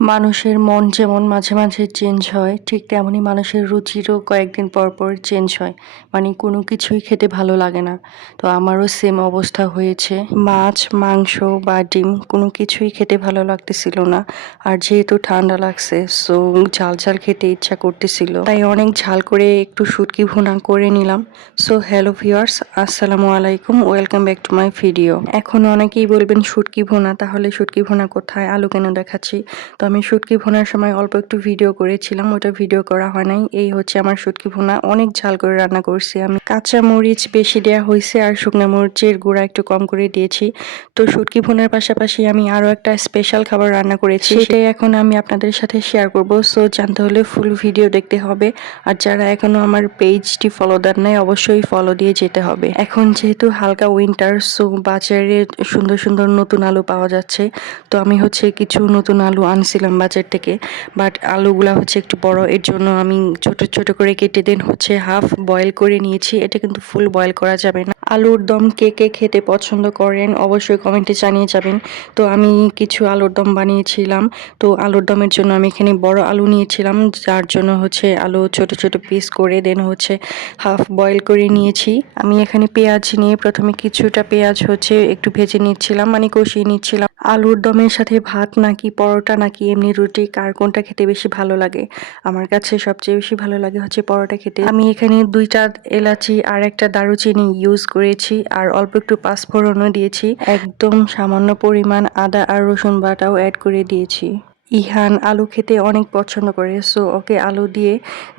মানুষের মন যেমন মাঝে মাঝে চেঞ্জ হয়, ঠিক তেমনই মানুষের রুচিরও কয়েকদিন পর পর চেঞ্জ হয়। মানে কোনো কিছুই খেতে ভালো লাগে না। তো আমারও সেম অবস্থা হয়েছে। মাছ, মাংস বা ডিম কোনো কিছুই খেতে ভালো লাগতেছিল না। আর যেহেতু ঠান্ডা লাগছে, সো ঝাল ঝাল খেতে ইচ্ছা করতেছিল, তাই অনেক ঝাল করে একটু শুটকি ভুনা করে নিলাম। সো হ্যালো ভিউয়ার্স, আসসালামু আলাইকুম, welcome back to my video. এখন অনেকেই বলবেন শুটকি ভুনা, তাহলে শুটকি ভুনা কোথায়, আলু কেন দেখাচ্ছি? তো আমি শুটকি ভুনার সময় অল্প একটু ভিডিও করেছিলাম, ওটা ভিডিও করা হয় নাই। এই হচ্ছে আমার শুটকি ভুনা, অনেক ঝাল করে রান্না করছি আমি। কাঁচা মরিচ বেশি দেওয়া হয়েছে আর শুকনো মরিচের গুঁড়া একটু কম করে দিয়েছি। তো শুটকি ভুনার পাশাপাশি আমি আরো একটা স্পেশাল খাবার রান্না করেছি, সেটাই এখন আমি আপনাদের সাথে শেয়ার করব। সো জানতে হলে ফুল ভিডিও দেখতে হবে। আর যারা এখনো আমার পেজটি ফলো দেন নাই, অবশ্যই ফলো দিয়ে যেতে হবে। এখন যেহেতু হালকা উইন্টার, সো বাজারে সুন্দর সুন্দর নতুন আলু পাওয়া যাচ্ছে। তো আমি হচ্ছে কিছু নতুন আলু আনছিলাম বাজার থেকে, বাট আলুগুলা হচ্ছে একটু বড়, এর জন্য আমি ছোট ছোট করে কেটে দেন হচ্ছে হাফ বয়েল করে নিয়েছি। এটা কিন্তু ফুল বয়েল করা যাবে না। আলুর দম কে কে খেতে পছন্দ করেন অবশ্যই কমেন্টে জানিয়ে যাবেন। তো আমি কিছু আলুর দম বানিয়েছিলাম। তো আলুর দমের জন্য আমি এখানে বড় আলু নিয়েছিলাম, যার জন্য হচ্ছে আলু ছোট ছোট পিস করে দেন হচ্ছে হাফ বয়েল করে নিয়েছি। আমি এখানে পেঁয়াজ নিয়ে প্রথমে কিছুটা পেঁয়াজ হচ্ছে একটু ভেজে নিচ্ছিলাম, মানে কষিয়ে নিচ্ছিলাম। আলুর দমের সাথে ভাত নাকি পরোটা নাকি এমনি রুটি, কার কোনটা খেতে বেশি ভালো লাগে? আমার কাছে সবচেয়ে বেশি ভালো লাগে হচ্ছে পরোটা খেতে। আমি এখানে 2টা এলাচি আর একটা দারুচিনি ইউজ করেছি, আর অল্প একটু পাঁচফোড়নও দিয়েছি। একদম সামান্য পরিমাণ আদা আর রসুন বাটাও অ্যাড করে দিয়েছি। ইহান আলু খেতে অনেক পছন্দ করে, সো ওকে আলু দিয়ে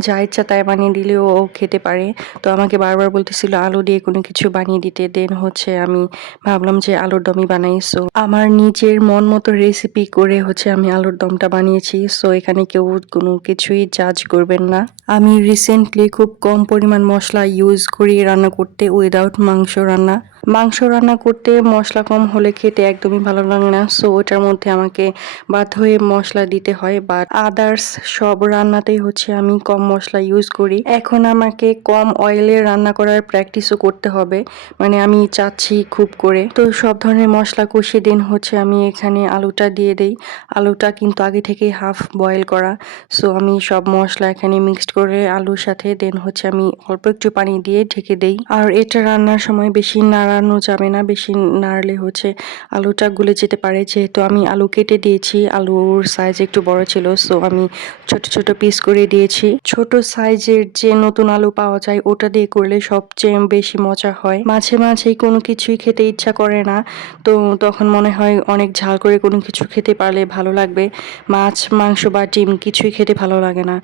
যা ইচ্ছা তাই বানিয়ে দিলেও ও খেতে পারে। তো আমাকে বারবার বলতেছিল আলু দিয়ে কোনো কিছু বানিয়ে দিতে, দেন হচ্ছে আমি ভাবলাম যে আলুর দমই বানাই। সো আমার নিজের মন মতো রেসিপি করে হচ্ছে আমি আলুর দমটা বানিয়েছি। সো এখানে কেউ কোনো কিছুই জাজ করবেন না। আমি রিসেন্টলি খুব কম পরিমাণ মশলা ইউজ করি রান্না করতে, উইদাউট মাংস রান্না করতে মশলা কম হলে খেতে একদমই ভালো লাগে না। সো ওটার মধ্যে আমাকে বাধ্য হয়ে মশলা দিতে হয়, বাট আদার্স সব রান্নাতেই হচ্ছে আমি কম মশলা ইউজ করি। এখন আমাকে কম অয়েলে রান্না করার প্র্যাকটিসও করতে হবে, মানে আমি চাচ্ছি খুব করে। তো সব ধরনের মশলা কষিয়ে দিন হচ্ছে আমি এখানে আলুটা দিয়ে দেই। আলুটা কিন্তু আগে থেকে হাফ বয়েল করা। সো আমি সব মশলা এখানে মিক্সড করে আলুর সাথে দেন হচ্ছে আমি অল্প একটু পানি দিয়ে ঢেকে দেই। আর এটা রান্নার সময় বেশি নাড়ানো যাবে না, বেশি নাড়লে হচ্ছে আলুটা গলে যেতে পারে। যেহেতু আমি আলু কেটে দিয়েছি, আলুর সাইজ একটু বড় ছিল, সো আমি ছোট ছোট পিস করে দিয়েছি। ছোট সাইজের যে নতুন আলু পাওয়া যায় ওটা দিয়ে করলে সবচেয়ে বেশি মজা হয়। মাঝে মাঝেই কোনো কিছুই খেতে ইচ্ছা করে না, তো তখন মনে হয় অনেক ঝাল করে কোনো কিছু খেতে পারলে ভালো লাগবে। মাছ, মাংস বা ডিম কিছুই খেতে ভালো লাগে না।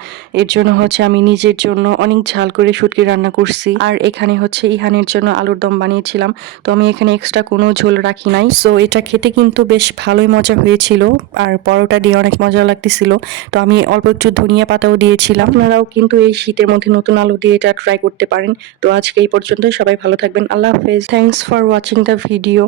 এর জন্য হচ্ছে আমি নিজের জন্য অনেক ঝাল করে শুটকি রান্না করছি। আর এখানে হচ্ছে ইহানের জন্য আলুর দম বানিয়েছিলাম। তো আমি এখানে এক্সট্রা কোনো ঝোল রাখি নাই। সো এটা খেতে কিন্তু বেশ ভালোই মজা হয়েছিল, আর পরোটা দিয়ে অনেক মজা লাগতেছিল। তো আমি অল্প একটু ধনিয়া পাতাও দিয়েছিলাম। আপনারাও কিন্তু এই শীতের মধ্যে নতুন আলু দিয়ে এটা ট্রাই করতে পারেন। তো আজকে এই পর্যন্ত, সবাই ভালো থাকবেন, আল্লাহ হাফেজ, thanks for watching the video.